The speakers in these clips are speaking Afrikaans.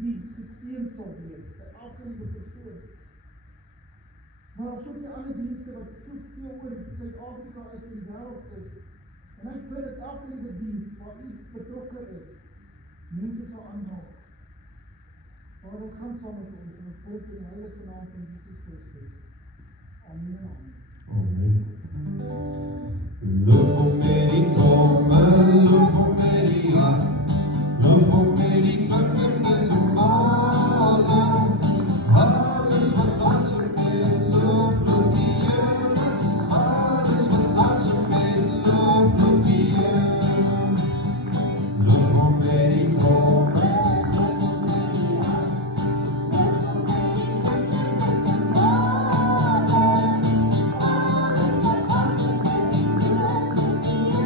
die geseend sal wees vir elke liewe persoon. Maar daar is ook die ander dienste wat goed veel oor Suid-Afrika is en die wêreld is. En ek bid dat elke liewe diens waar u betrokke is, mense sal aanhaal. Vader, gaan saam met ons en ons bid in die heilige naam van Jesus Christus. Amen en amen. Amen. Lof hom met die trommel, lof hom met die harp, lof hom met die klinkende cymbale. Alles wat was met lof, lof die Here. Alles wat was met lof, lof die Here. Lof hom met die trommel. Thank you.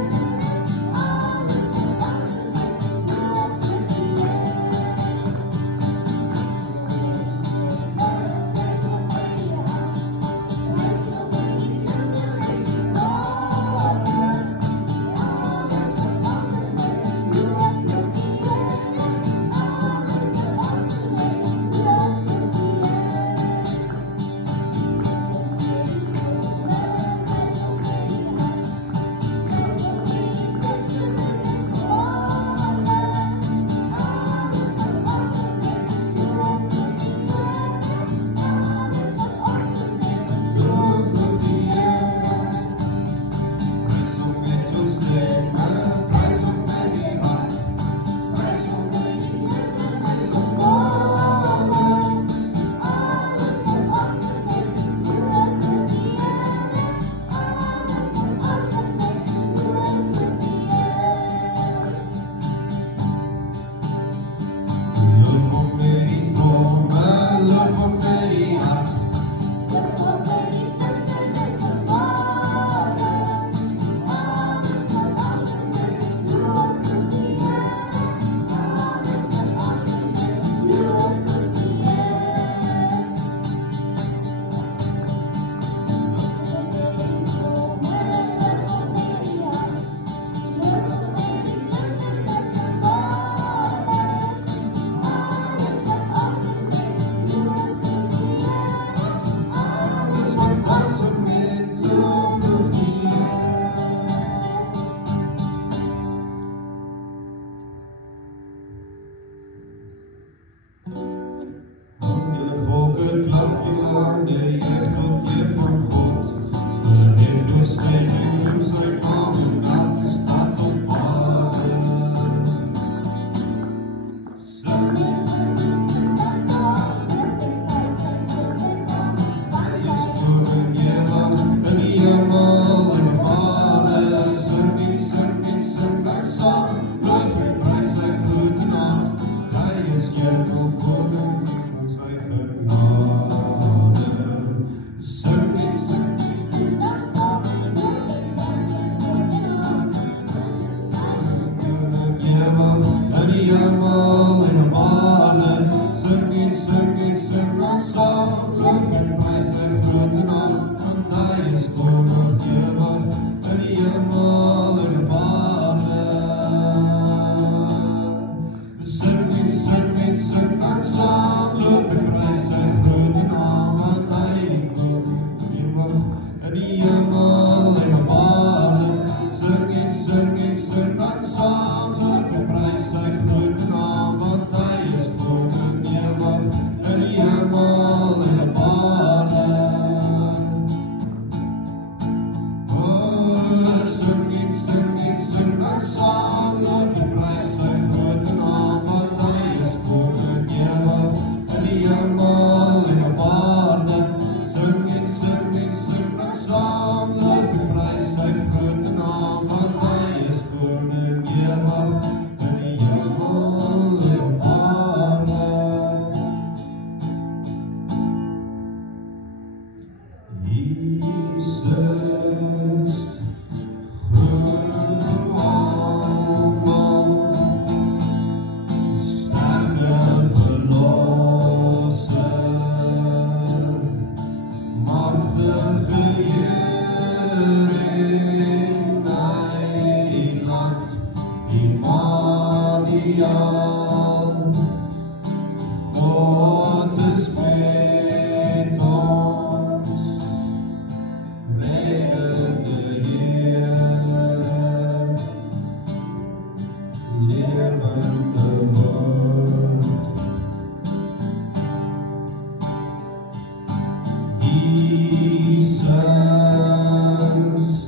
Jesus,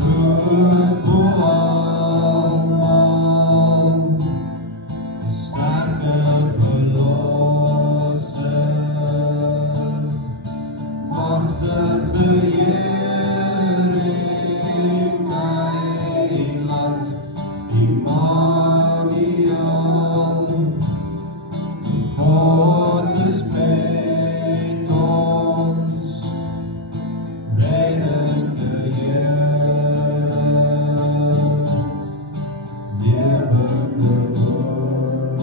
groot bo almal, sterke verlosser, magtige Here in my land, Immanuel, God is met ons, reddende Here, lewende woord.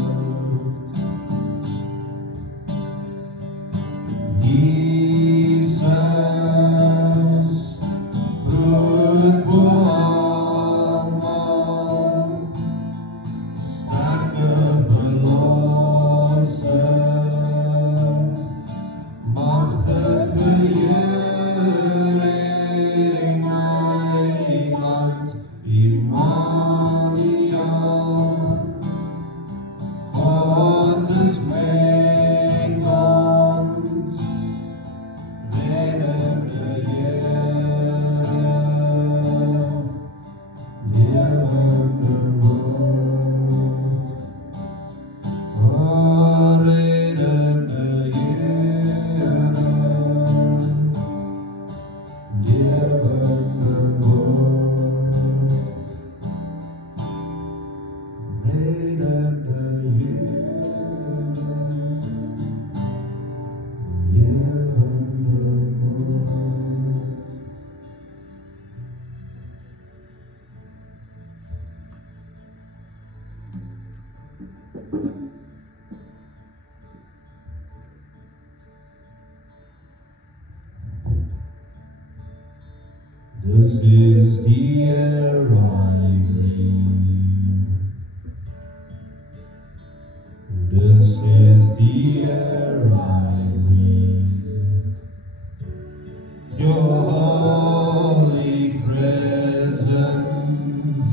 Jesus, groot bo almal, sterke verlosser, magtige Here in my land, Immanuel, God is met ons, reddende Here, lewende woord. O reddende Here, lewende woord. Reddende Here, lewende woord. This is the air I breathe. This is the air I breathe. Your holy presence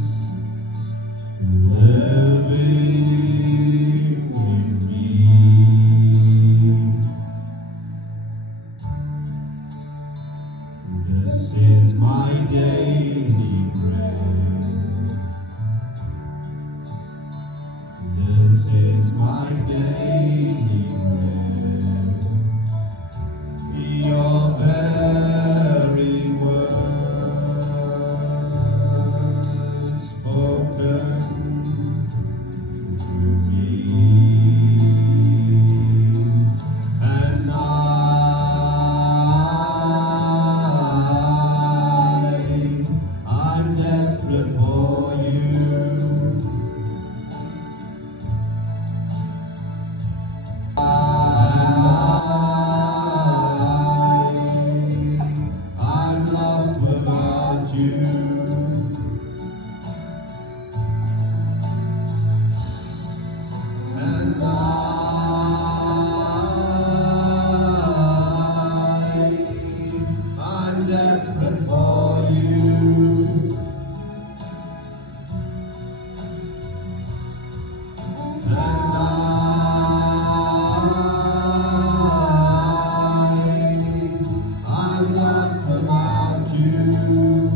living in me. This is my daily bread. This is my daily bread. Your very word spoken to me, and I'm desperate for you. I'm lost without you. And I'm desperate for you. And I'm lost without you.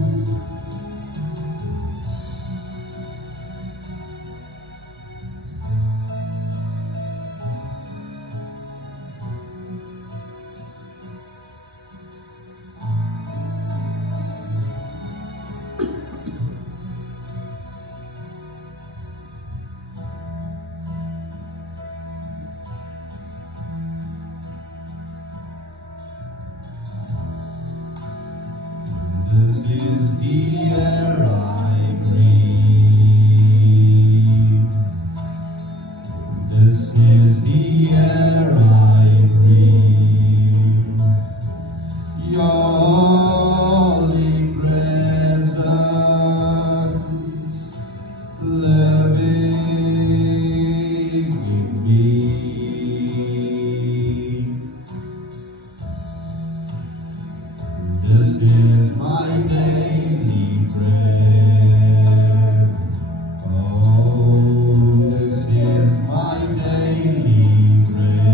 This is the air I breathe. This is the air I breathe. Your holy presence living in me. This is my daily bread. Oh, this is my daily bread.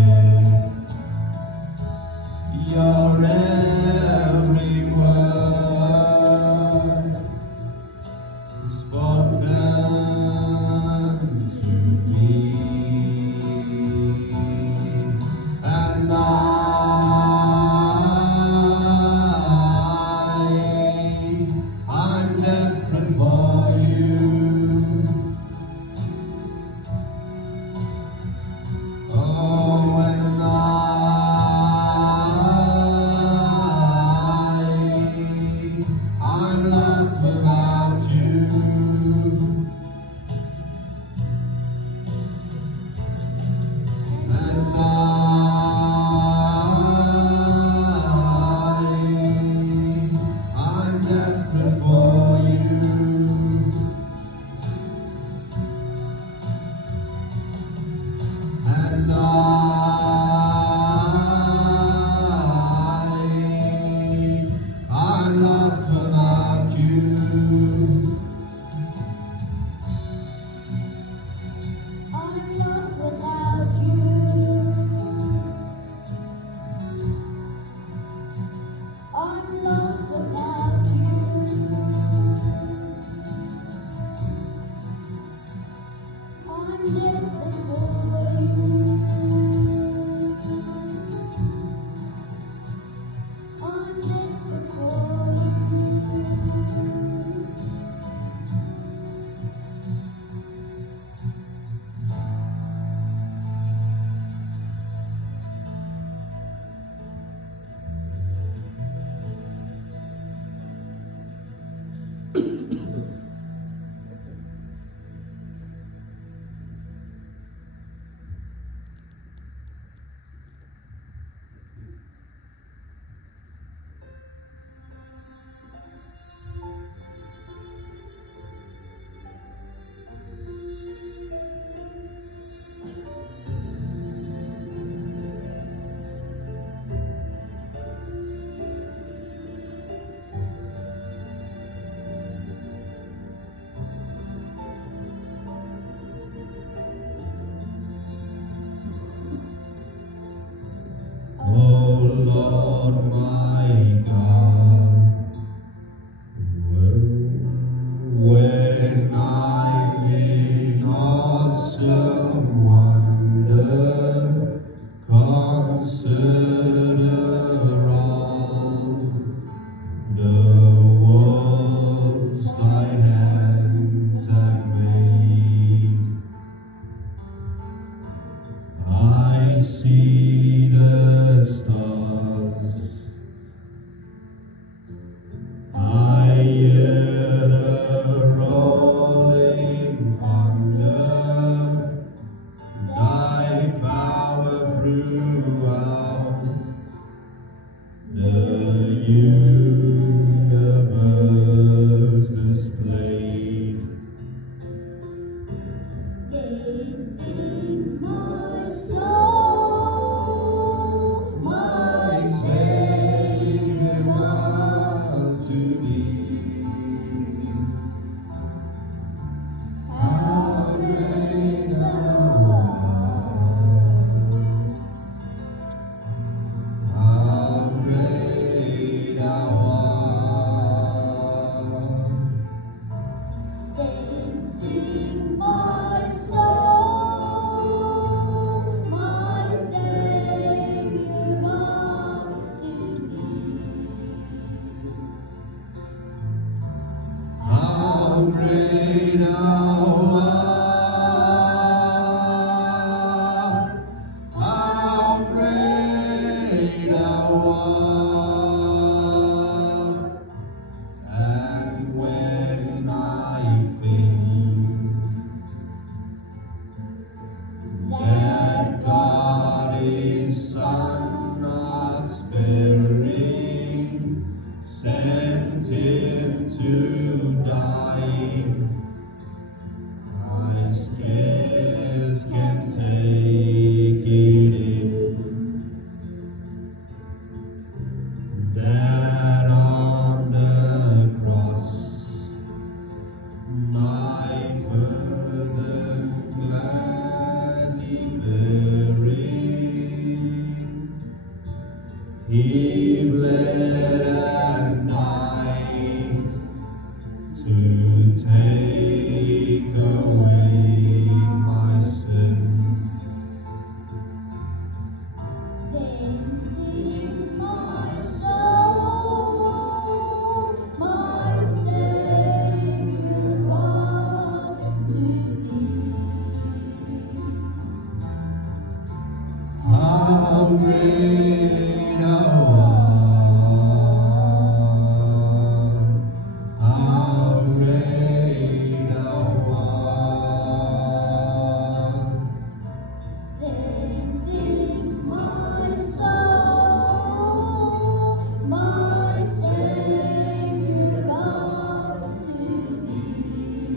He bled at night to take away my sin. Then sings my soul, my Savior God, to thee. How great thou art, how great thou art. Then sings my soul, my Savior God, to thee.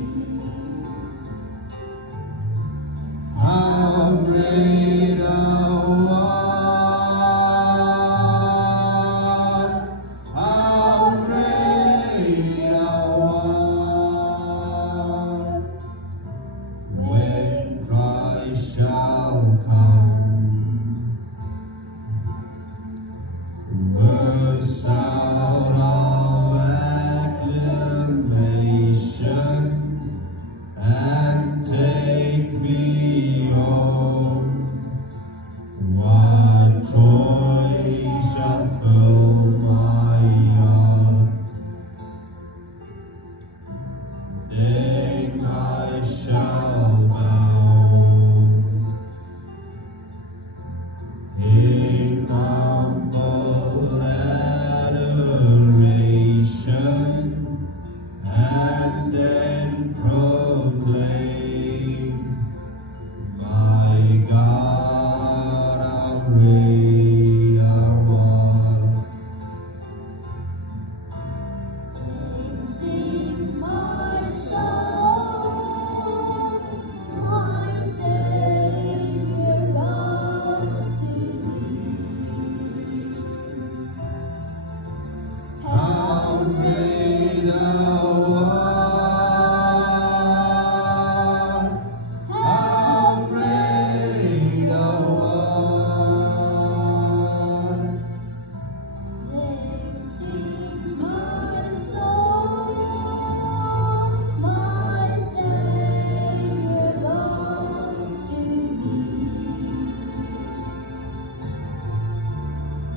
How great thou art, how great thou art. When Christ shall come, burst out of acclamation, and take me home, what joy shall fill my heart. Then I shall bow in humble adoration, and then proclaim, my God, how great thou art. Sings my soul, my Savior God, to thee. How great thou art, how great thou art. Then sings my soul, my Savior God, to thee.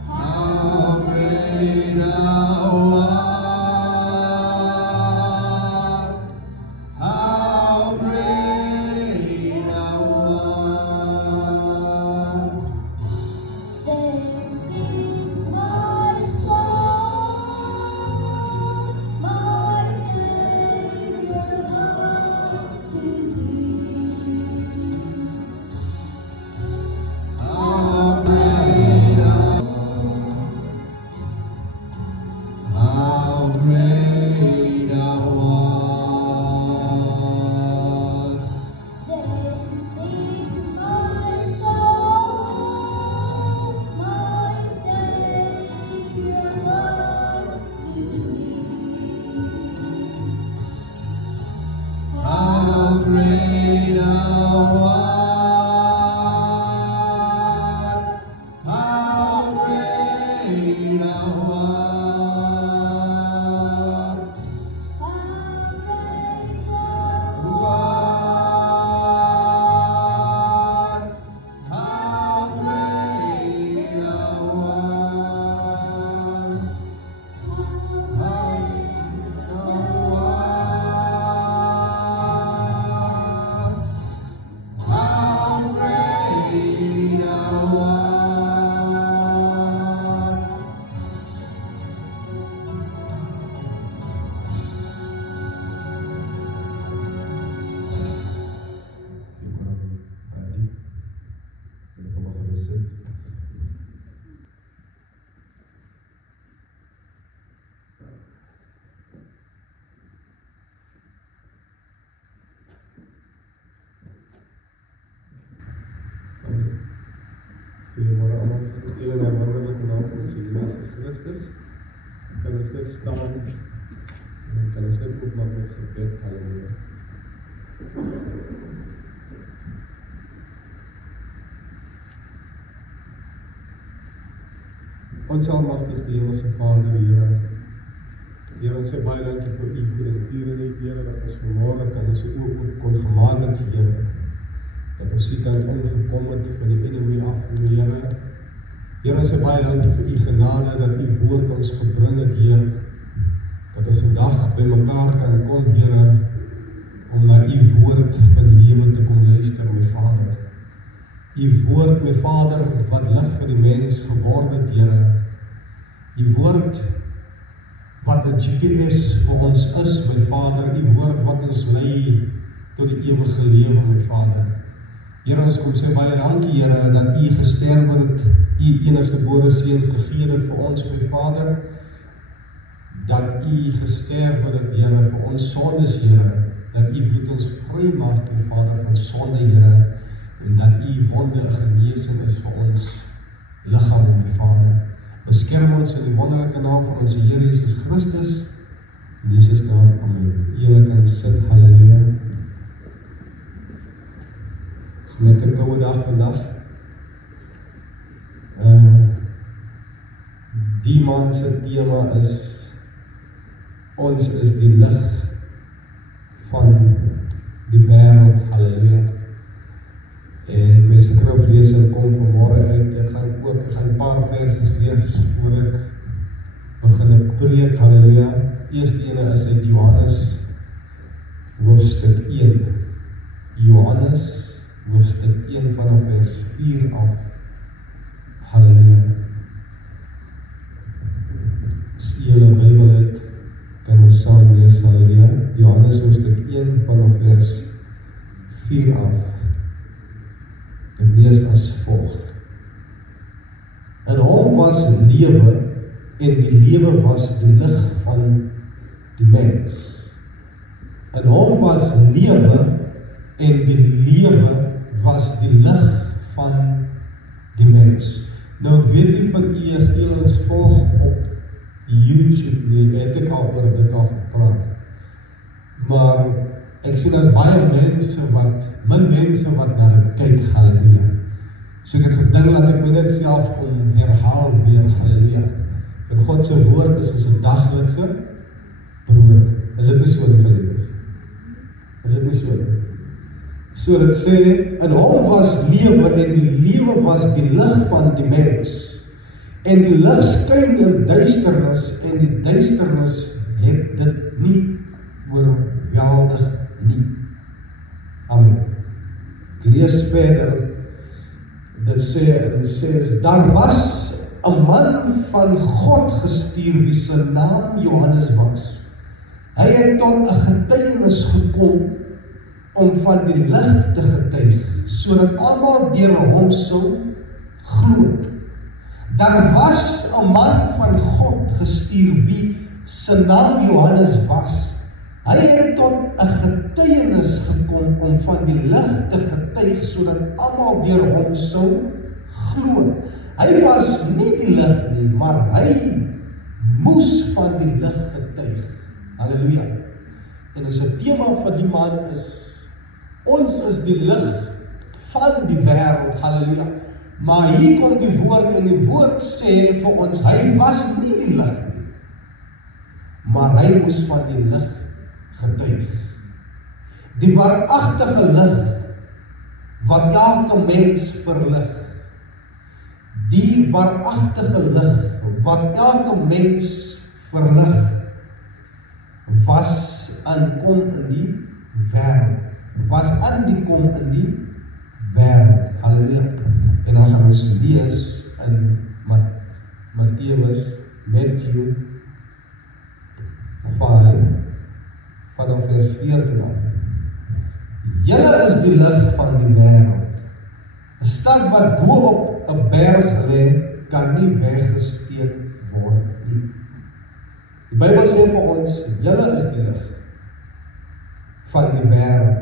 How great thou art, how great thou art. Then sings my soul, my Savior God, to thee. How great thou art, how great thou art. Then sings my soul, my Savior God, to thee. How great thou art, how great thou art. How great Thou thou art, how great thou art. How great thou art, how great thou art. Kom maar gerust zitten. Goedemorgen allemaal. In mijn wonderlijke naam, onze Jezus Christus. Kan ons net staan en kan ons net opmaken met gebed. Halleluja. Ons almagtigste Hemelse Vader, Here. Here, ons sê baie dankie vir U goeie en Here, dat ons vanmôre kan ons oop kon gemaak het, Here. Dat ons U kan ingekom het van die enemy af, Here. Here, ons sê baie dankie vir U genade, dat U woord ons gebring het, Here. Dat ons 'n dag by mekaar kan kom, Here, om na U woord van lewe te kom luister, my Vader. U woord, my Vader, wat lig vir die mens geword het, Here. U woord wat 'n GPS vir ons is, my Vader. U woord wat ons lei tot die ewige lewe, my Vader. Here, ons kom sê baie dankie, Here, dat U gesterf het, U enigste gebore seun gegee het vir ons, my Vader. Dat U gesterf het, Here, vir ons sondes, Here. Dat U bloed ons vry maak, my Vader, van sonde, Here. En dat U wonde 'n genesing is vir ons liggaam, my Vader. Beskerm ons in die wonderlike naam van ons Here Jesus Christus. In Jesus naam, amen. Julle kan sit, halleluja. Dis net 'n koue dag vandag. Die maand se tema is, ons is die lig van die wêreld, halleluja. En my skriflesing kom vanmôre uit. Ek gaan 'n paar verse lees voor ek begin preek, halleluja. Eerste ene is uit Johannes hoofstuk 1. Johannes hoofstuk 1 vanaf vers 4 af. Halleluja. As jy julle Bybel het, kan ons saam lees, halleluja. Johannes hoofstuk 1 vanaf vers 4 af. Ek lees as volg. In hom was lewe, en die lewe was die lig van die mens. In hom was lewe, en die lewe was die lig van die mens. Nou weet nie van u as u ons volg op YouTube nie, het ek al oor dit al gepraat. Maar ek sien as baie mense min mense wat na dit kyk, halleluja. So ek het gedink dat ek my net self kom herhaal weer, halleluja. En God se woord is ons 'n daglikse brood. Is dit nie so nie? Is dit nie so nie? So dit sê, in hom was lewe, en die lewe was die lig van die mens. En die lig skyn in duisternis, en die duisternis het dit nie oorweldig nie. Amen. Ek lees verder, dit sê, daar was 'n man van God gestuur, wie se naam Johannes was. Hy het tot 'n getuienis gekom, om van die lig te getuig, sodat almal deur hom sou glo. Daar was 'n man van God gestuur, wie se naam Johannes was. Hy het tot 'n getuienis gekom, om van die lig te getuig, sodat almal deur hom sou glo. Hy was nie die lig nie, maar hy moes van die lig getuig. Halleluja. En ons tema van die maand is, ons is die lig van die wêreld, halleluja. Maar hier kom die woord, en die woord sê vir ons, hy was nie die lig nie, maar hy moes van die lig getuig. Die waaragtige lig, wat elke mens verlig. Die waaragtige lig, wat elke mens verlig, was aankom in die wêreld. Was aan die kom in die wêreld. Halleluja. En dan gaan ons lees in Matthew 5 vanaf vers 14 af. Julle is die lig van die wêreld. 'n Stad wat bo op 'n berg lê, kan nie weggesteek word nie. Die Bybel sê vir ons, julle is die lig van die wêreld.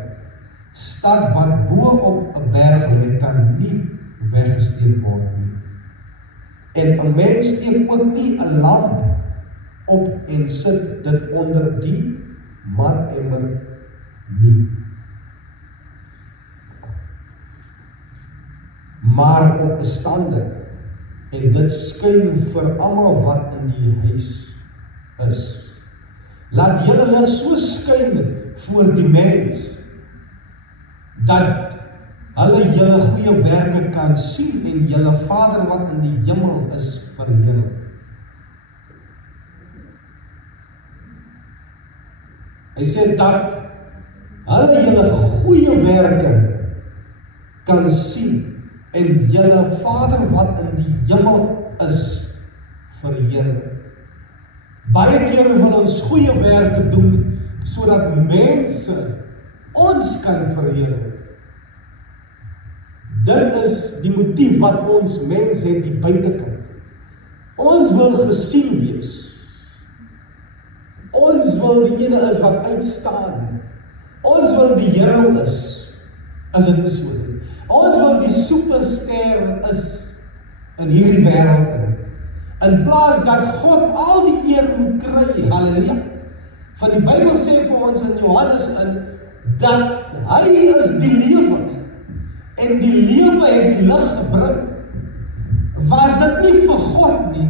Stad wat bo op 'n berg lê, kan nie weggesteek word nie. En 'n mens steek ook nie 'n lamp op en sit dit onder die matemmer nie, maar op 'n stander, en dit skyn vir almal wat in die huis is. Laat julle lig so skyn voor die mens, dat hulle julle goeie werke kan sien en julle Vader wat in die hemel is verheerlik. Hy sê dat hulle julle goeie werke kan sien en julle Vader wat in die hemel is verheerlik. Baie kere wil ons goeie werke doen sodat mense ons kan verheerlik. Dit is die motief wat ons mens het, die buitekant. Ons wil gesien wees. Ons wil die ene is wat uitstaan. Ons wil die hero is dit nie so nie. Ons wil die superster is in hierdie wêreld in plaas dat God al die eer moet kry, halleluja. Van die Bybel sê vir ons in Johannes dat hy is die lewe en die lewe het die lig gebring. Was dit nie vir God nie,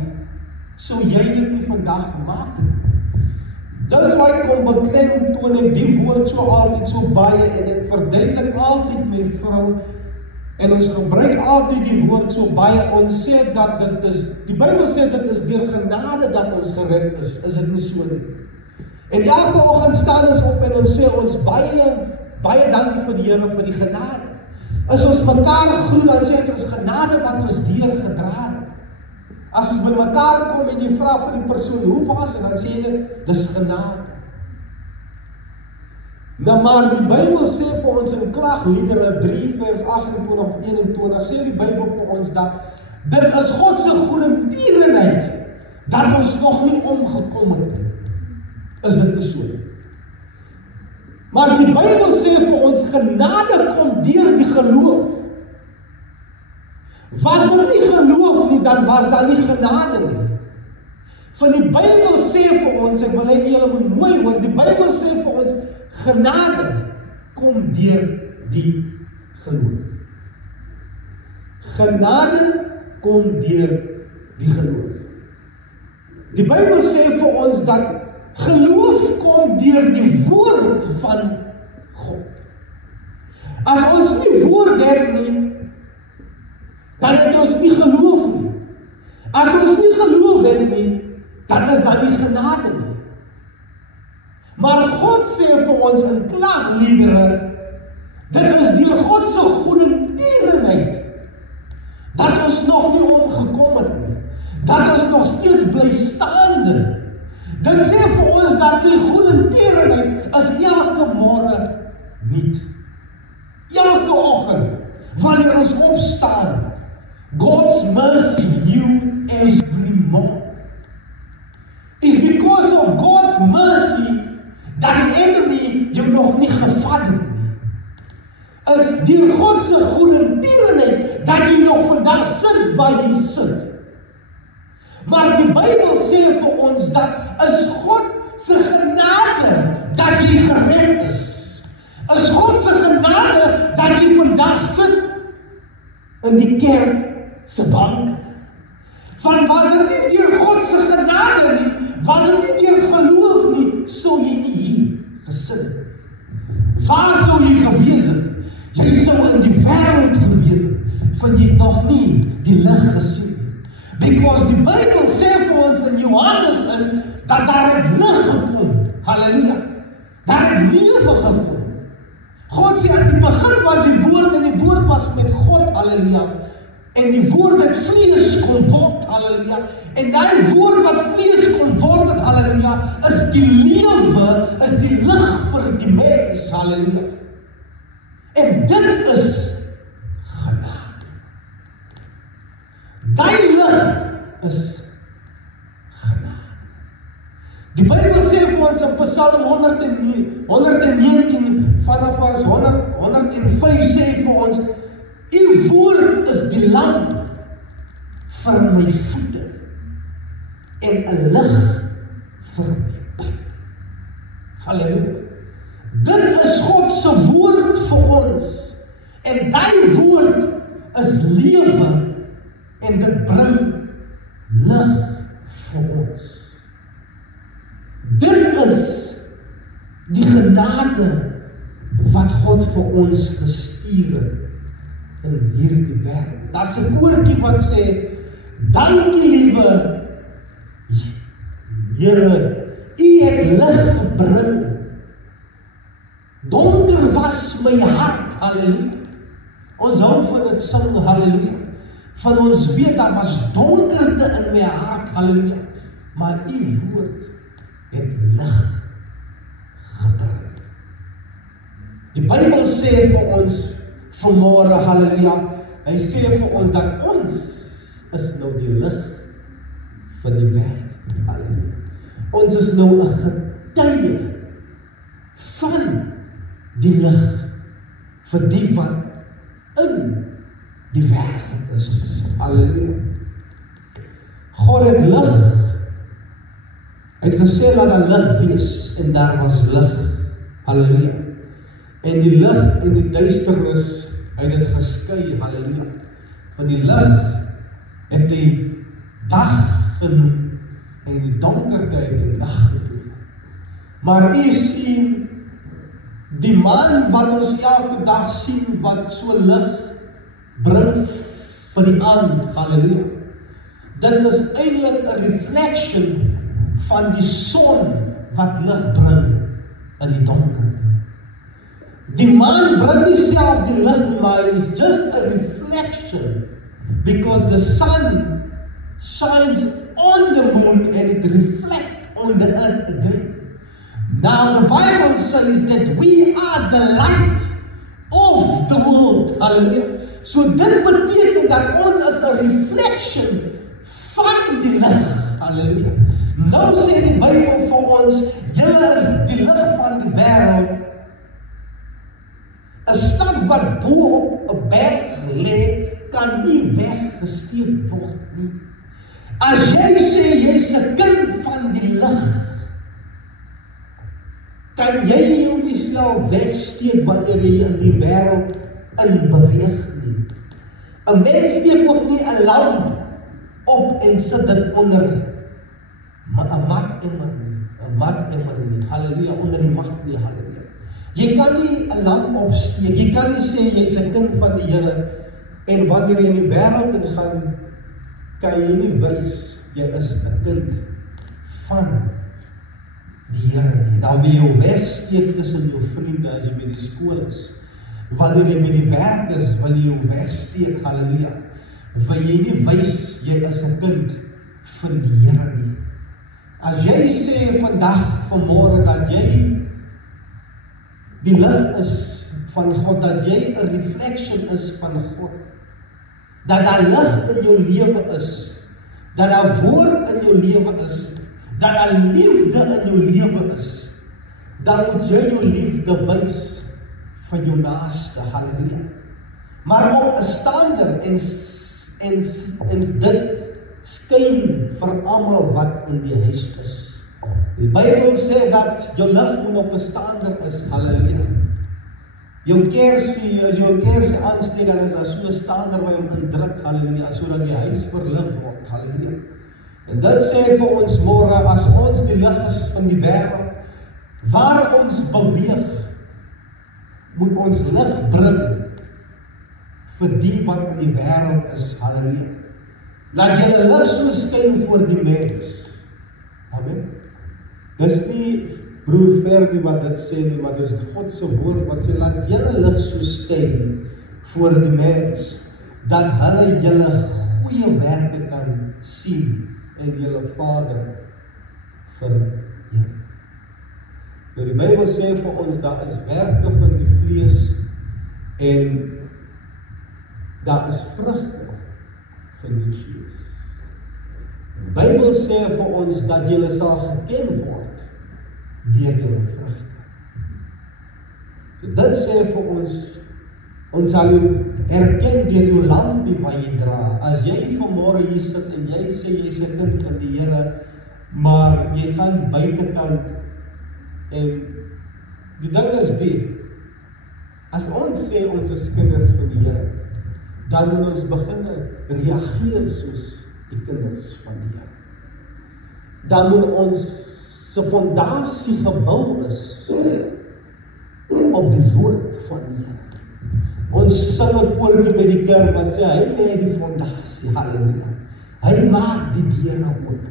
sou jy dit nie vandag gemaak het. Dis why kom beklemtoon ek die woord so altyd so baie en ek verduidelik altyd met vrou en ons gebruik altyd die woord so baie. Ons sê dat dit is, die Bybel sê dit is deur genade dat ons gered is dit nie so nie? En elke oggend staan ons op en ons sê ons baie dankie vir die Here vir die genade. As ons mekaar groet, dan sê ons genade wat ons deur gedra het. As ons by mekaar kom en jy vra vir die persoon, hoe was dit? Dan sê jy dit, dis genade. Nou maar die Bybel sê vir ons in Klagliedere 3 vers 28-21, sê die Bybel vir ons dat dit is God se goedertierenheid dat ons nog nie omgekom het nie. Is dit nie so? Maar die Bybel sê vir ons genade kom deur die geloof. Was dit nie geloof nie, dan was daar nie genade nie. Van die Bybel sê vir ons, ek wil hê julle moet mooi hoor, die Bybel sê vir ons, genade kom deur die geloof. Genade kom deur die geloof. Die Bybel sê vir ons dat geloof kom deur die woord van God. As ons nie woord het nie, dan het ons nie geloof nie. As ons nie geloof het nie, dan is daar nie genade nie. Maar God sê vir ons in Klagliedere, dit is deur God se goedertierenheid dat ons nog nie omgekom het nie, dat ons nog steeds bly staande. Dit sê vir ons dat sy goedertierenheid is elke môre nuut. Elke oggend, wanneer ons opstaan, God's mercy new every morning. It's because of God's mercy dat die enemy jou nog nie gevat het nie. Is deur God se goedertierenheid dat jy nog vandag sit waar jy sit. Maar die Bybel sê vir ons dat is God se genade dat jy gered is. Is God se genade dat jy vandag sit in die kerk se bank. Want was dit nie deur God se genade nie, was dit nie deur geloof nie, sou jy nie hier gesit het. Waar sou jy gewees het? Jy sou in die wêreld gewees het, want jy nog nie die lig gesien nie. Because die Bybel sê vir ons in Johannes dat daar het lig gekom. Halleluja. Daar het lewe gekom. God sê aan die begin was die woord en die woord was met God. Halleluja. En die woord het vlees kon word, halleluja. En die woord wat vlees kon word, halleluja, is die lewe, is die lig vir die mens, halleluja. En dit is genade. Die lig is genade. Die Bybel sê vir ons in Psalm 119 vanaf vers 105 sê vir ons, U woord is die lamp vir my voete en 'n lig vir my pad. Halleluja. Dit is God se woord vir ons. En daai woord is lewe En dit bring lig vir ons. Dit is die genade wat God vir ons gestuur het in hierdie wêreld. Daar's 'n koortjie wat sê, dankie liewe Here, U het lig gebring. Donker was my hart, halleluja. Ons hou van dit sing, halleluja. Van ons weet, daar was donkerte in my hart, halleluja. Maar U woord het lig gebring. Die Bybel sê vir ons vanmôre, halleluja, hy sê vir ons dat ons is nou die lig vir die wêreld, halleluja. Ons is nou 'n getuie van die lig vir die wat in die wêreld is, halleluja. God het lig. Hy het gesê laat daar lig wees en daar was lig, halleluja. En die lig en die duisternis, hy het dit geskei, halleluja. Van die lig het die dag genoem en die donkerte het die nag genoem. Maar u sien die man wat ons elke dag sien wat so lig bring vir die aand, halleluja. Dit is eintlik 'n reflection van die son wat lig bring in die donkerte. Die man bring nie self die lig nie, maar it is just a reflection because the sun shines on the moon and it reflects on the earth again. Now the Bible says that we are the light of the world. Hallelujah. So dit beteken dat ons is 'n reflection van die lig. Hallelujah. Nou sê die Bybel vir ons, julle is die lig van die wêreld. 'n stad wat bo op 'n berg lê, kan nie weggesteek word nie. As jy sê jy's 'n kind van die lig, kan jy jou nie self wegsteek wanneer jy in die wêreld in beweeg nie. 'n mens steek ook nie 'n lamp op en sit dit onder 'n mat emmer nie. Halleluja, onder die mat nie, halleluja. Jy kan nie 'n lamp opsteek, jy kan nie sê jy's 'n kind van die Here en wanneer jy in die wêreld ingaan, kan jy nie wys jy is 'n kind van die Here nie. Dan wil jy wegsteek tussen jou vriende as jy by die skool is. Wanneer jy by die werk is, wil jy wegsteek, halleluja. Wil jy nie wys jy is 'n kind van die Here nie. As jy sê vandag, vanmôre, dat jy die lig is van God, dat jy 'n reflection is van God, dat daar lig in jou lewe is, dat daar woord in jou lewe is, dat daar liefde in jou lewe is, dan moet jy jou liefde wys van jou naaste, halleluja. Maar op 'n stander en dit skyn vir almal wat in die huis is. Die Bybel sê dat jou lig moet op 'n stander is, halleluja. Jou kersie, as jou kersie aansteek, dan is daar so 'n stander by hom indruk, halleluja, sodat die huis verlig word, halleluja. En dit sê vir ons môre, as ons die lig is van die wêreld, waar ons beweeg, moet ons lig bring vir die wat in die wêreld is, halleluja. Laat julle lig so skyn voor die mens. Amen. Dis nie broer Ferdi wat dit sê nie, maar dis God se woord wat sê, laat julle lig so skyn voor die mens, dat hulle julle goeie werke kan sien en julle Vader vereer. Nou die Bybel sê vir ons, daar is werke van die vlees en daar is vrugte van die Gees. Die Bybel sê vir ons dat julle sal geken word deur julle vrugte. So dit sê vir ons sal jou erken deur jou lampie wat jy dra. As jy vanmôre hier sit en jy sê jy's 'n kind van die Here, maar jy gaan buitekant en die ding is dit, as ons sê ons is kinders van die Here, dan moet ons begin reageer soos die kinders van die Here. Dan moet ons se fondasie gebou is op die woord van die Here. Ons sing 'n koortjie by die kerk wat sê hy lê die fondasie, haleluja. Hy maak die deure oop.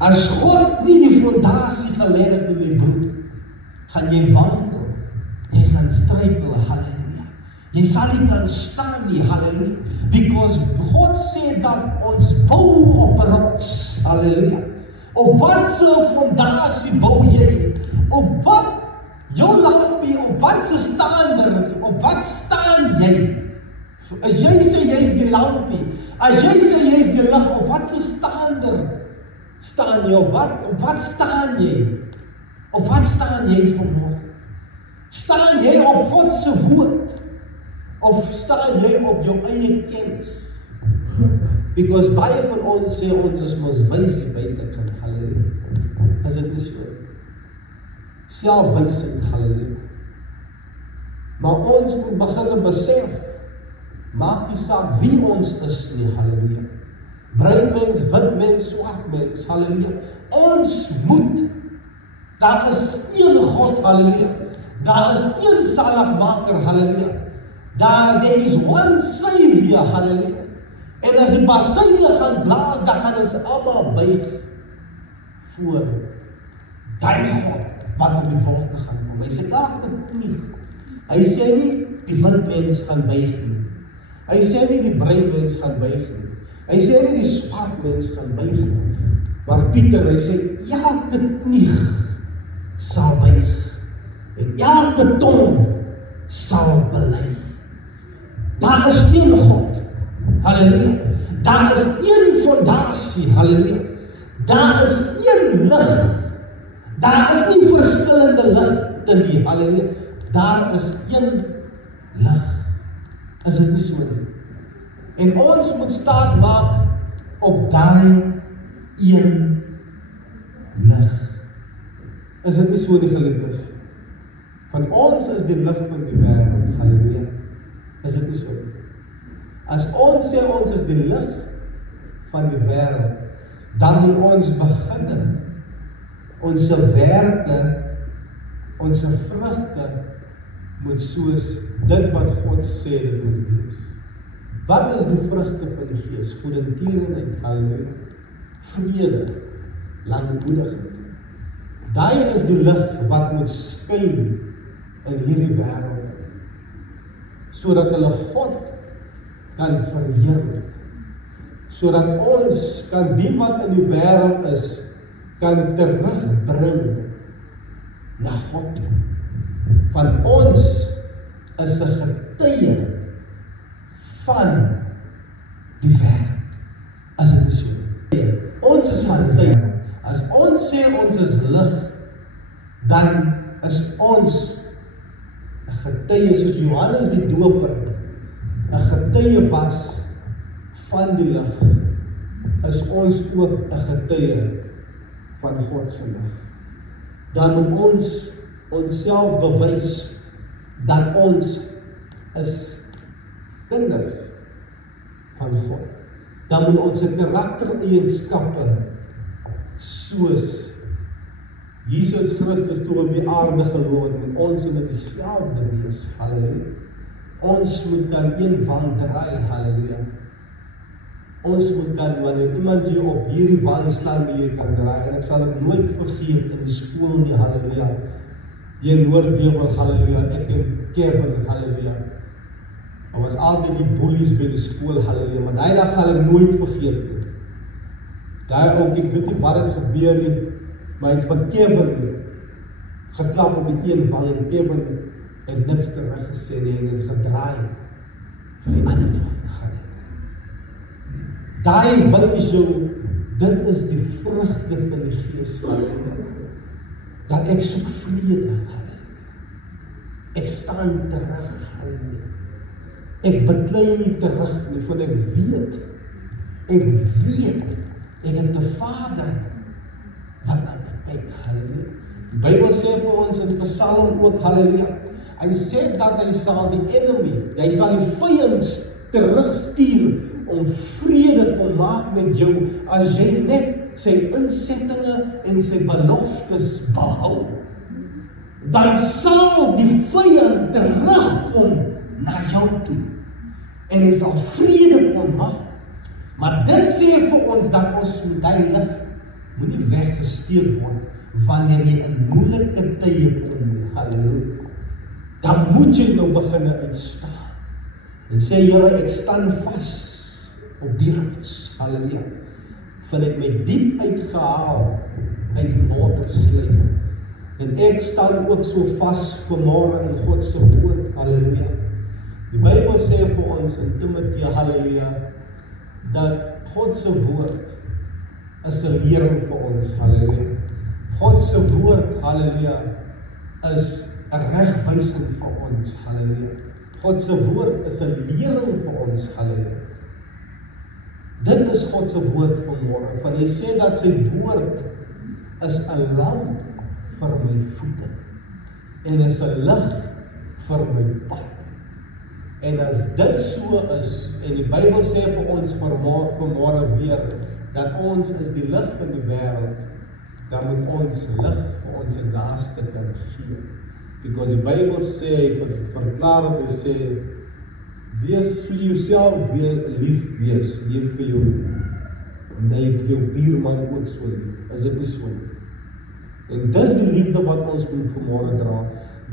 As God nie die fondasie gelê het in my broer, gaan jy wandel, jy gaan struikel, haleluja. Jy sal nie kan staan nie, haleluja. Because God sê dat ons bou op rots, haleluja. Op wat se fondasie bou jy? Op wat jou lampie, op wat se standaard, op wat staan jy? As jy sê jy is die lampie, as jy sê jy is die lig, op wat se standaard staan jy? Op wat staan jy? Op wat staan jy vanmôre? Staan jy op God se woord? Of staan jy op jou eie kennis? Because baie van ons sê ons is mos wys hier buitekant, haleluja. Is dit nie so? Selfwysheid, haleluja. Maar ons moet begin besef, maak nie saak wie ons is nie, haleluja. Bruin mens, wit mens, swart mens, haleluja. Ons moet, daar is een God, haleluja. Daar is een saligmaker, haleluja. There is one Savior, haleluja. En as die basuine gaan blaas, dan gaan ons allemaal buig voor die God wat op die wolke gaan kom. Hy sê dit nie. Hy sê nie die wit mens gaan buig nie. Hy sê nie die bruin mens gaan buig nie. Hy sê nie die swart mens gaan buig nie. Maar Pieter, hy sê elke knie sal buig en elke tong sal bely. Daar is een God, halleluja. Daar is een fondasie, halleluja. Daar is een lig. Daar is nie verskillende ligte nie, halleluja. Daar is een lig. Is dit nie so nie? En ons moet staat maak op daai een lig. Is dit nie so nie, geliefdes? Want ons is die lig van die wêreld, halleluja. Is dit nie so? As ons sê ons is die lig van die wêreld, dan moet ons begin ons werke, ons vrugte moet soos dit wat God sê dit moet wees. Wat is die vrugte van die Gees? Goedertierenheid, halleluja, vrede, lankmoedigheid. Daai is die lig wat moet skyn in hierdie wêreld, sodat hulle God kan verheerlik, sodat ons kan die wat in die wêreld is, kan terugbring na God toe. Want ons is 'n getuie van die wêreld. As dit so. Ons is getuie. As ons sê ons is lig, dan is ons 'n getuie soos Johannes die Doper 'n getuie was van die lig, is ons ook 'n getuie van God se lig. Dan moet ons onsself bewys dat ons is kinders van God. Dan moet ons karaktereienskappe soos Jesus Christus toe op die aarde geloop het, moet ons met dieselfde wees, halleluja. Ons moet dan een wand draai, halleluja. Ons moet dan, wanneer iemand jy op hierdie wand staan, jy kan draai, en ek sal het nooit vergeet in die skool nie, halleluja. Die Noordwebel, halleluja, ek en Kevin, halleluja. Daar was altyd die bullies by die skool, halleluja, maar die dag sal ek nooit vergeet nie. Daar ook, ek weet nie wat het gebeur nie, maar ek van Kevin geklap op die een wang, en Kevin het niks teruggesê nie, en het gedraai vir die ander wang. Daai wil is jou, dit is die vrugte van die Gees, dat ek soek vrede, ek staan terug, ek beklei nie terug nie, want ek weet, ek het 'n Vader, wat aan my kyk, halleluja. Die Bybel sê vir ons in Psalm ook, halleluja, hy sê dat hy sal die enemy, hy sal die vyand terugstuur om vrede te maak met jou as jy net sy insettinge en sy beloftes behou. Dan sal die vyand terugkom na jou toe en hy sal vrede kon maak. Maar dit sê vir ons dat ons met die lig moenie weggesteek word wanneer jy in moeilike tye kom. Halleluja. Dan moet jy nou begin uitstaan en sê, Here, ek staan vas op die rots. Halleluja. Van ek my diep uitgehaal uit watersleep. En ek staan ook so vas vanmôre in God se woord. Halleluja. Die Bybel sê vir ons in Timoteus, halleluja, dat God se woord is 'n lering vir ons. Halleluja. God se woord, halleluja, is 'n regwysing vir ons. Halleluja. God se woord is 'n lering vir ons. Halleluja. Dit is God se woord vanmôre. Want hy sê dat sy woord is 'n lamp vir my voete en is 'n lig vir my pad. En as dit so is, en die Bybel sê vir ons vanmôre weer, dat ons is die lig van die wêreld, dan moet ons lig vir ons naaste kan gee. Because die Bybel sê, verklaar het, hy sê, wees vir jouself lief wees, leef vir jou, nee, vir jou buurman ook so lief, is dit nie so nie? En dis die liefde wat ons moet vanmôre dra.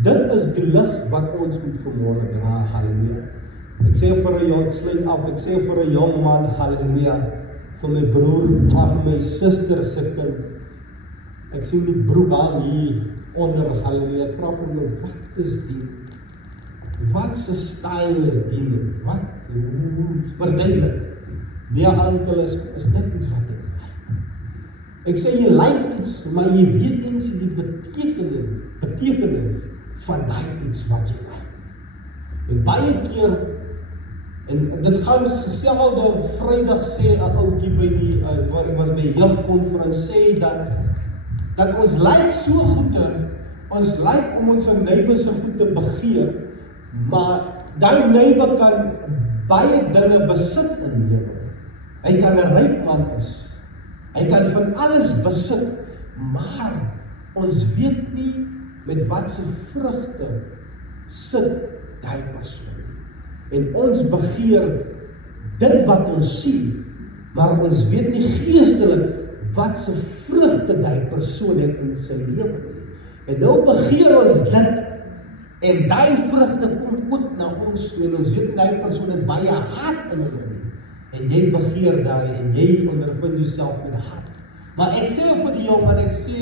Dit is die lig wat ons moet vanmôre dra. Halleluja. Ek sê vir 'n jong, sluit af, ek sê vir 'n jong man, halleluja, vir my broer, vir my suster se kind. Ek sien die broek aan hier onder, halleluja. Ek vra vir jou, wat is die? Wat se style is die? Wat? Verduidelik. Nee, ankel, is dit iets wat ek sê, jy like iets, maar jy weet eens die betekenis van die iets wat jy like. En baie keer, en dit gaan geselde Vrydag sê, 'n ouetjie by die, waar ek was by die jeugkonferens, sê dat ons like so goede, ons like om ons neighbor se goed te begeer, maar die neighbor kan baie dinge besit in lewe. Hy kan 'n ryk man is. Hy kan van alles besit, maar ons weet nie met wat se vrugte sit die persoon. En ons begeer dit wat ons sien, maar ons weet nie geestelik wat se vrugte die persoon het in sy lewe. En nou begeer ons dit, en die vrugte kom ook na ons toe, en ons weet die persoon het baie haat in hulle. En jy begeer daai, en jy ondervind jouself met hart. Maar ek sê vir die jong, want ek sê,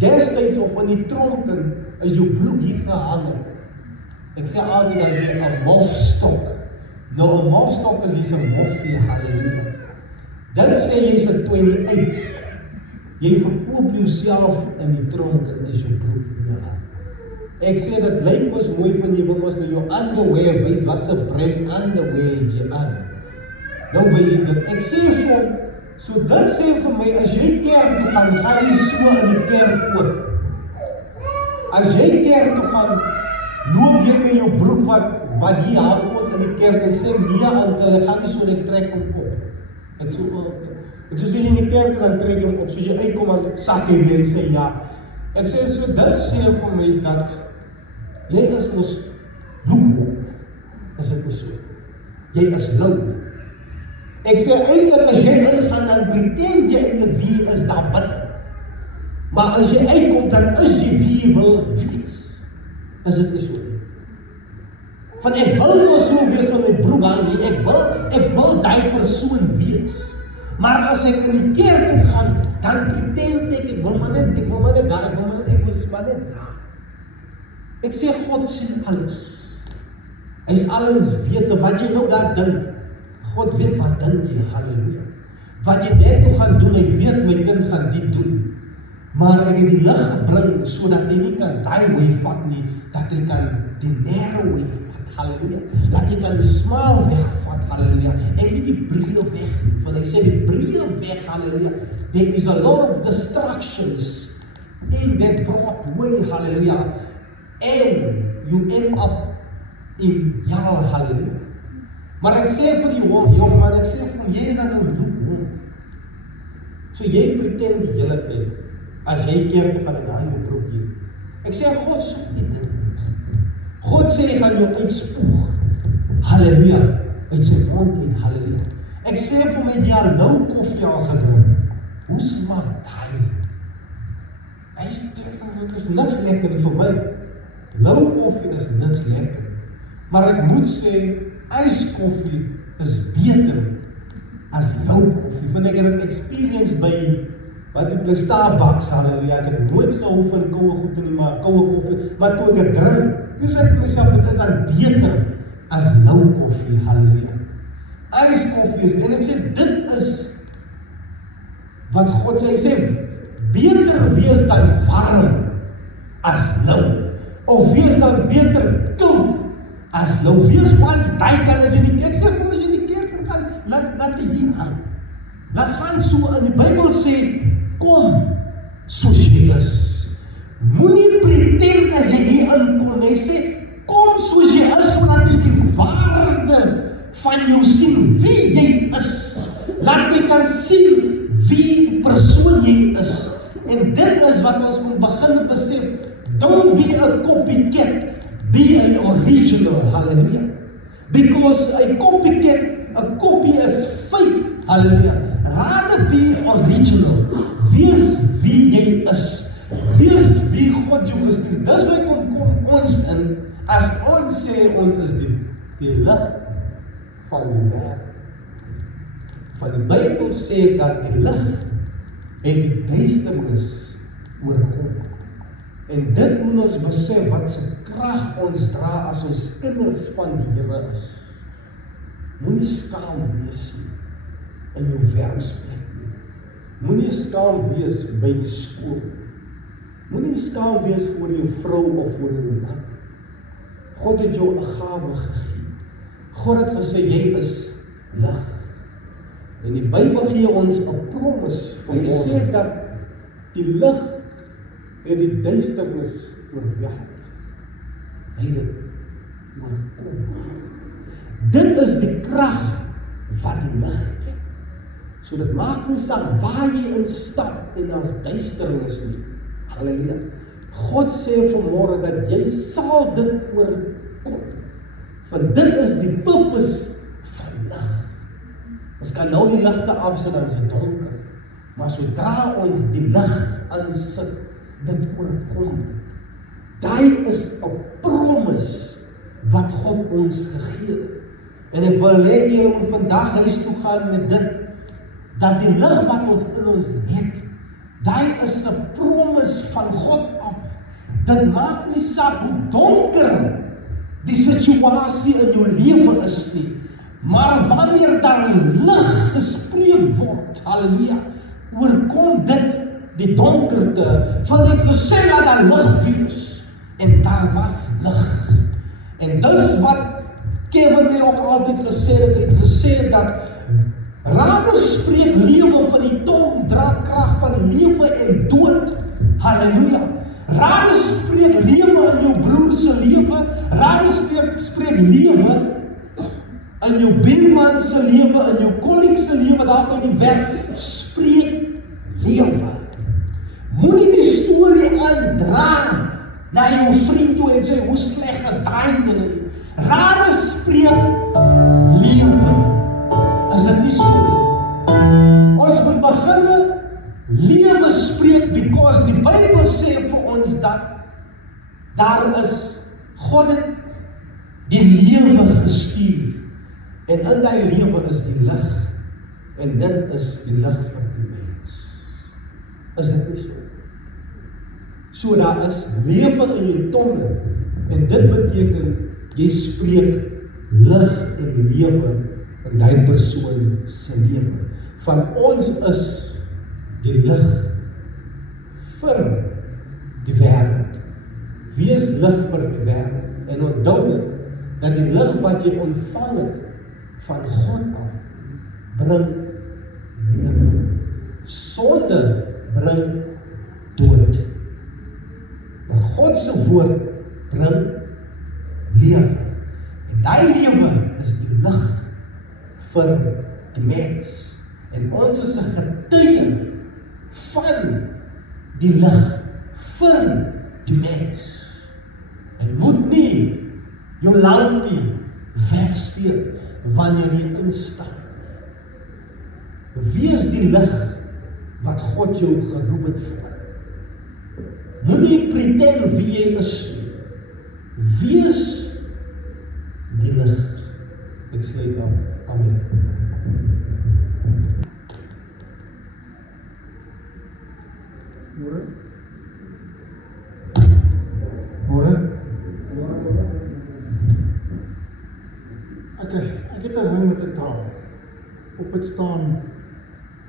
destyds op in die tronken, is jou broek hier gehangen. Ek sê altyd dat jy 'n mofstok. Nou 'n mofstok is jy 'n moffie, halleluja. Dit sê jy's 'n 28. Jy verkoop jouself in die tronken, is jou broek nie aan. Ek sê dit lyk mos mooi van jy wil mos nou jou underwear wys, wat se brand underwear het jy aan. Nou weet jy dit, ek sê vir hom, so dit sê vir my, as jy kerk toe gaan, gaan jy so in die kerk ook. As jy kerk toe gaan, loop jy met jou broek wat jy haar ook in die kerk, en sê, nee, ankel, ek gaan nie so, ek trek hom op. Ek sê, so jy in die kerk, dan trek hom op, soos jy uitkom, dan sak jy weer, sê ja. Ek sê, so dit sê vir my, dat jy is mos loekoop, is dit mos so. Jy is lou. Ek sê, eindelijk as jy ingaan, dan pretend jy eindelijk wie is daar binnen. Maar as jy uitkom, dan is jy wie jy wil wees. Is dit nie so? Van ek wil nou so wees van my broek aan nie, ek wil die persoon wees. Maar as ek in die kerk gaan, dan pretend ek wil maar net, ek wil maar net daar. Ek sê, God sien alles. Hy is alles wete, wat jy nou daar dink. God weet wat dink jy, halleluja. Wat jy net toe gaan doen, hy weet my kind gaan dit doen. Maar ek het die lig gebring, so dat jy nie kan die way vat nie, dat jy kan die narrow way vat, halleluja. Dat jy kan die smal weg vat, halleluja. Ek het die breë weg, want hy sê die breë weg, halleluja. There is a lot of distractions in that broad way, halleluja. And you end up in hell, halleluja. Maar ek sê vir die jong man, ek sê vir hom, jy is dan nou lukewarm. So jy pretend die hele tyd, as jy keer te gaan en daai jou broekie. Ek sê, God soek nie dit. God sê, hy gaan jou uitspoeg. Halleluja. Uit sy mond uit, halleluja. Ek sê vir my, die al nou koffie al gedrink. Hoe is maar daai? Dit is niks lekker vir my. Lou koffie is niks lekker. Maar ek moet sê, ijskoffie is beter as lou koffie. Want ek het het experience by wat ek by Starbucks, halleluja, ek het nooit gehou van koue goed nie, maar koue koffie, maar toe ek het drink, dus ek myself, dit is dan beter as lou koffie, halleluja. Ijskoffie is, en ek sê, dit is wat God sê, hy sê, beter wees dan warm as lou, of wees dan beter koud as lou, wees once die kan as jy nie, ek sê, kom as jy nie kerk kan, laat die hier aan, laat gaan so, in die Bybel sê, kom soos jy is, moenie pretend as jy hier inkom, hy sê, kom soos jy is, omdat jy die waarde van jou sien, wie jy is, laat jy kan sien, wie die persoon jy is, en dit is wat ons moet begin besef, don't be a copycat, be an original, hallelujah, because a copycat, a copy is fake, hallelujah, rather be original, wees wie jy is, wees wie God jou gestuur, dis wat kom ons in, as ons sê ons is die lig van die wêreld, van die Bybel sê dat die lig en die duisternis oorkom, en dit moet ons besef wat se krag ons dra as ons kinders van die Here is, moenie skaam wees in jou werksplek nie, moenie skaam wees by die skool, moenie skaam wees voor jou vrou of voor jou man, God het jou 'n gawe gegee, God het gesê jy is lig, en die Bybel gee ons 'n promise, hy sê dat die lig en die duisternis oorweldig, hy het oorkom, dit is die krag wat die lig het, so dit maak nie saak waar jy in stap en as duisternis nie, halleluja, God sê vanmôre dat jy sal dit oorkom, want dit is die purpose van lig, ons kan nou die ligte afsit, dan is dit donker, maar sodra ons die lig insit, dit oorkom, daai is 'n promise wat God ons gegee het, en ek wil hê jy moet vandag huis toe gaan met dit, dat die lig wat ons in ons het, daai is 'n promise van God af, dit maak nie saak hoe donker die situasie in jou lewe is nie, maar wanneer daar lig gespreek word, halleluja, oorkom dit die donkerte, van dit gesê dat daar lig wees, en daar was lig, en dis wat Kevin my ook altyd gesê het gesê dat Rade spreek lewe van die tong, dra krag van lewe en dood, halleluja, Rade spreek lewe in jou broer se lewe, Rade spreek lewe in jou buurman se lewe, in jou kollega se lewe, daar by die werk, spreek lewe. Moenie die storie aandra na jou vriend toe en sê, hoe sleg is daai dinge. Rade spreek lewe. Is dit nie so nie? Ons moet begin lewe spreek, because die Bybel sê vir ons dat daar is, God het die lewe gestuur, en in die lewe is die lig, en dit is die lig van die mens. Is dit nie so? So daar is lewe in jou tonge, en dit beteken, jy spreek lig en lewe in die persoon se lewe. Van ons is die lig vir die wêreld. Wees lig vir die wêreld, en onthou dit, dat die lig wat jy ontvang het, van God af, bring lewe. Sonde bring dood. Maar God se woord bring lewe. En die lewe is die lig vir die mens. En ons is 'n getuie van die lig vir die mens. En moet nie jou lampie wegsteek wanneer jy instap. Wees die lig wat God jou geroep het vir. Moenie pretend wie jy is nie. Wees die lig. Ek sluit af. Amen. Môre? Môre? Ek het 'n ring met 'n taal. Op het staan,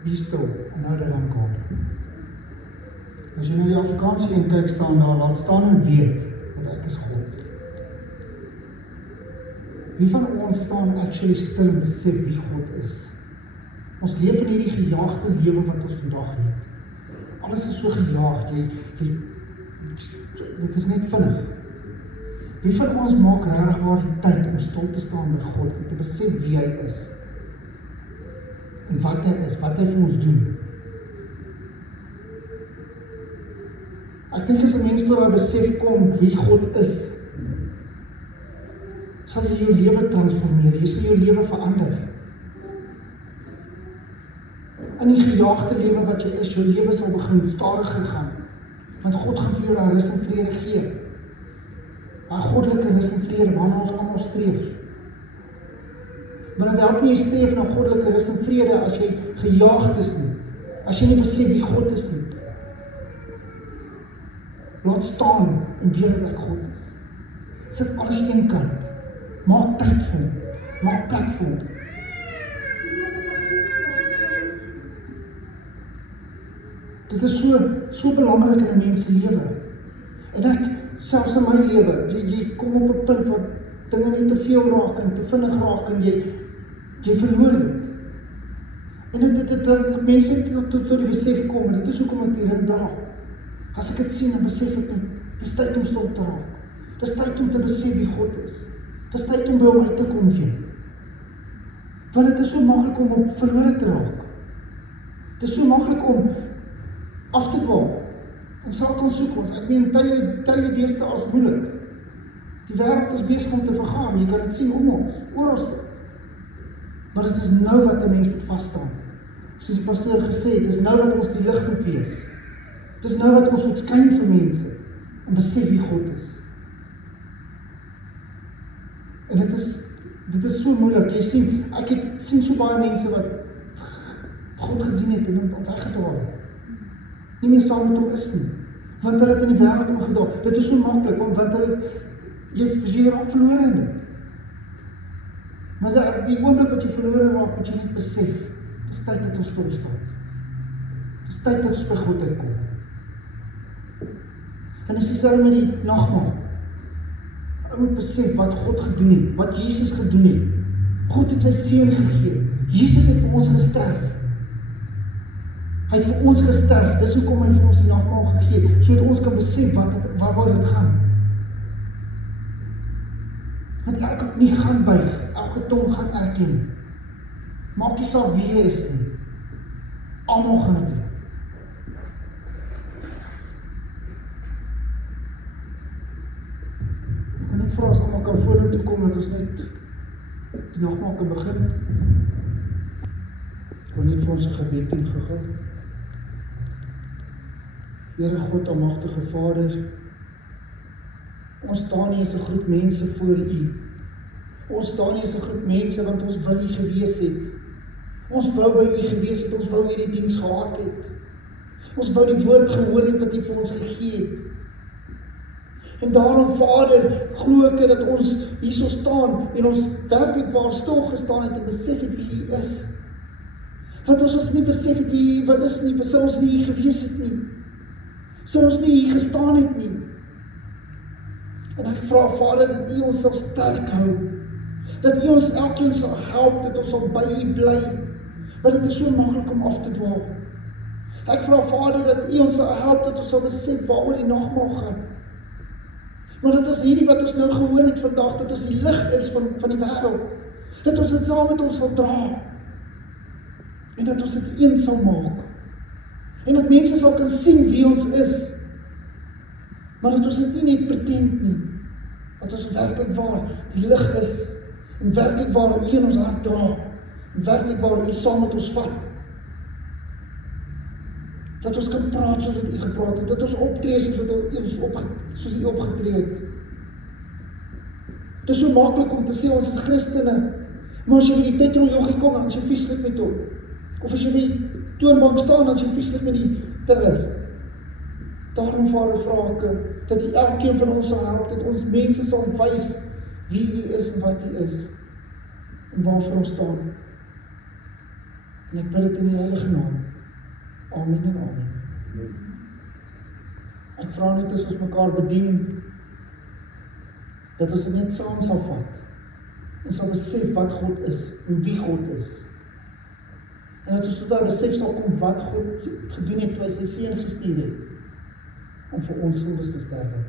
be still, know that I'm God. As jy nou die Afrikaanse een kyk, staan daar, laat staan en weet, dat ek is God. Wie van ons staan actually stil en besef wie God is? Ons leef in hierdie gejaagde lewe wat ons vandag het. Alles is so gejaagd, dit is net vinnig. Wie van ons maak regtig waar die tyd om stil te staan by God en te besef wie hy is? En wat hy is, wat hy vir ons doen? Ek dink as 'n mens tot daai besef kom wie God is, sal jy jou lewe transformeer, jy sal jou lewe verander. In die gejaagde lewe wat jy is, jou lewe sal begin stadiger gaan, want God gaan vir jou daai rus en vrede gee. Daai goddelike rus en vrede waarna ons almal streef. Maar dit help nie jy streef na goddelike rus en vrede as jy gejaagd is nie, as jy nie besef wie God is nie. Laat staan en weet dat ek God is. Sit alles aan een kant. Maak tyd vir hom. Maak plek vir hom. Dit is so belangrik in 'n mens se lewe. En ek, selfs in my lewe, jy kom op 'n punt waar dinge net te veel raak en te vinnig raak en jy verloor dit. En dit mense tot die besef kom, en dit is hoekom ek die ring dra. As ek dit sien, dan besef ek net, dis tyd om stil te raak. Dis tyd om te besef wie God is. Dis tyd om by hom uit te kom weer. Want dit is so maklik om verlore te raak. Dit is so maklik om af te dwaal. En Satan soek ons. Ek meen, tye deesdae as moeilik. Die wêreld is besig om te vergaan. Jy kan dit sien om ons, oralste. Maar dit is nou wat 'n mens moet vasstaan. Soos die pastoor gesê het, dis nou wat ons die lig moet wees. Dis nou wat ons moet skyn vir mense en besef wie God is. En dit is so moeilik. Jy sien, ek sien so baie mense wat God gedien het en hom weggedwaal het. Nie meer saam met hom is nie. Want hulle het in die wêreld ingedaal. Dit is so maklik, want jy raak verlore in dit. Maar die oomblik wat jy verlore raak, moet jy net besef, dis tyd dat ons stil staan. Dis tyd dat ons by God uitkom. En dis dieselfde met die nagmaal. Ons moet besef wat God gedoen het, wat Jesus gedoen het. God het sy seun gegee. Jesus het vir ons gesterf. Hy het vir ons gesterf. Dis hoekom hy vir ons die nagmaal gegee het, sodat ons kan besef waar dit gaan. Want elke knie gaan buig, elke tong gaan erken. Maak nie saak wie jy is nie. Almal gaan dit doen. En ek vra as almal kan vorentoe kom dat ons net die nagmaal kan begin. Ek wil net vir ons 'n gebed doen gou. Here God, almagtige Vader, ons staan hier as 'n groep mense voor U. Ons staan hier as 'n groep mense want ons wil U gewees het. Ons wou by U gewees het, ons wou hierdie diens gehad het. Ons wou die woord gehoor het wat U vir ons gegee het. En daarom, Vader, glo ek dat ons hierso staan en ons werklik waar stil gestaan het en besef het wie U is. Want as ons nie besef het wie U wat is nie, sou ons nie hier gewees het nie. Sou ons nie hier gestaan het nie. En ek vra, Vader, dat U ons sal sterk hou. Dat U ons elkeen sal help, dat ons sal by U bly. Want dit is so maklik om af te dwaal. Ek vra, Vader, dat U ons sal help, dat ons sal besef waaroor die nagmaal gaan. Maar dat ons hierdie wat ons nou gehoor het vandag, dat ons die lig is van die wêreld. Dat ons dit saam met ons sal dra. En dat ons dit een sal maak. En dat mense sal kan sien wie ons is. Maar dat ons dit nie net pretend nie. Dat ons werklik waar die lig is. En werklik waar U in ons hart dra. En werklik waar U saam met ons vat. Dat ons kan praat soos wat U gepraat het. Dat ons optree soos U opgetree het. Dit is so maklik om te sê ons is Christene. Maar as jy met die petroljoggie kom, dan is jy vieslik met hom. Of as jy met die toonbank staan, dan is jy vieslik met die tiller. Daarom Vader, vra ek dat U elkeen van ons sal help, dat ons mense sal wys wie U is en wat U is. En waarvoor ons staan. En ek bid dit in die heilige naam. Amen en amen. Ek vra net as ons mekaar bedien, dat ons dit net saam sal vat. En sal besef wat God is, en wie God is. En dat ons tot daar besef sal kom wat God gedoen het, toe hy sy seun gestuur het, om vir ons sondes te sterwe.